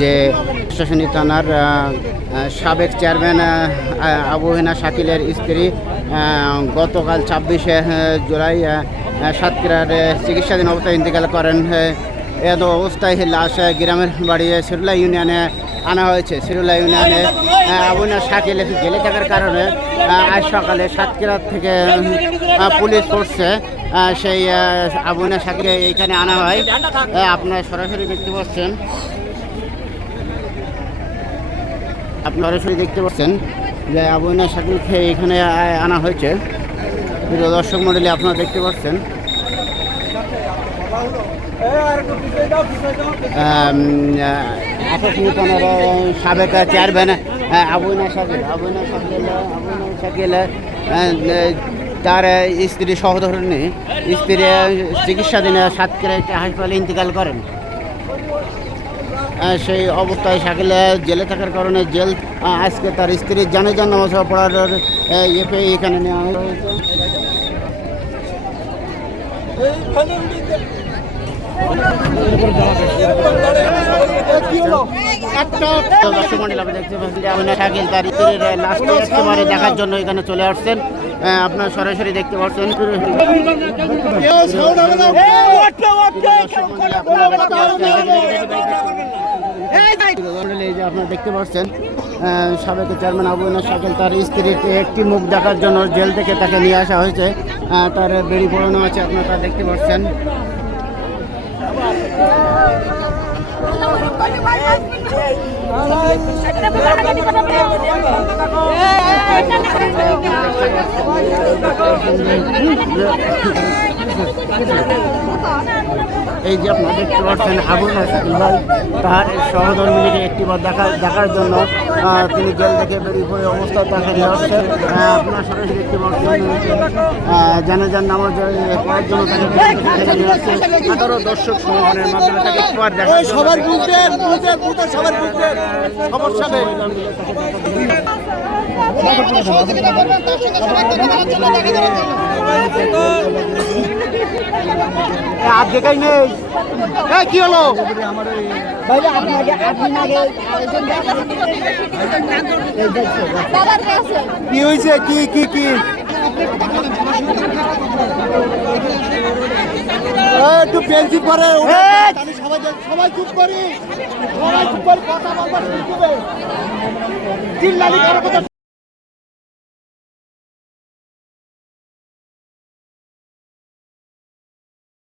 যে প্রশাসনী থানার সাবেক চেয়ারম্যান আবু হেনা শাকিলের স্ত্রী গতকাল ২৬শে জুলাই সাতক্ষীরার চিকিৎসাধীন অবস্থায় ইন্তেকাল করেন। এত অবস্থায় লাশ গ্রামের বাড়ি সিরুলা ইউনিয়নে আনা হয়েছে। সিরুলা ইউনিয়নে আবু হেনা শাকিল জেলে থাকার কারণে আজ সকালে সাতক্ষীরা থেকে পুলিশ পড়ছে সেই আবু হেনা শাকিল এইখানে আনা হয়। আপনারা সরাসরি দেখতে পাচ্ছেন যে আবু হেনা শাকিলকে এখানে আনা হয়েছে। প্রিয় দর্শক মণ্ডলী, আপনারা দেখতে পাচ্ছেন সাবেক চেয়ারম্যান আবু হেনা শাকিল তার স্ত্রী সহধর্মিণী স্ত্রী চিকিৎসাধীন সাতক্ষীরা একটি হাসপাতালে ইন্তেকাল করেন। সেই অবস্থায় শাকিল জেলে থাকার কারণে জেল আজকে তার স্ত্রীর জানাজা নামাজ পড়ার পেয়ে এখানে নেওয়া হয়েছে। শাকিল তার স্ত্রীর লাশটা একেবারে দেখার জন্য এখানে চলে আসছেন। আপনারা সরাসরি দেখতে পাচ্ছেন। এই যে আপনারা দেখতে পাচ্ছেন সাবেক চেয়ারম্যান আবু হেনা শাকিল তার স্ত্রীর একটি মুখ দেখার জন্য জেল থেকে তাকে নিয়ে আসা হয়েছে। তার বেড়ি পড়ানো আছে, আপনারা তা দেখতে পাচ্ছেন। এই যে আপনারা দেখতে পাচ্ছেন আবু হেনা শাকিল ভাই তার সহধর্মিণীকে একটিবার দেখার জন্য তিনি জেল থেকে বেরিয়ে পড়ে অবস্থা তাকে নিয়ে আসছে। আপনারা সরাসরি দেখতে পাচ্ছেন জানাজার নামাজ পড়ার জন্য তাকে নিয়ে আসছে। আবারও দর্শক সমর্থনের মাধ্যমে তাকে একবার দেখা সবার সমস্যা নেই। আর দেখাই নেই কি হলো কি হয়েছে কি কি কি একটু পেন্সি করে সবাই চুপ করি কথা বলবার চিল্লালি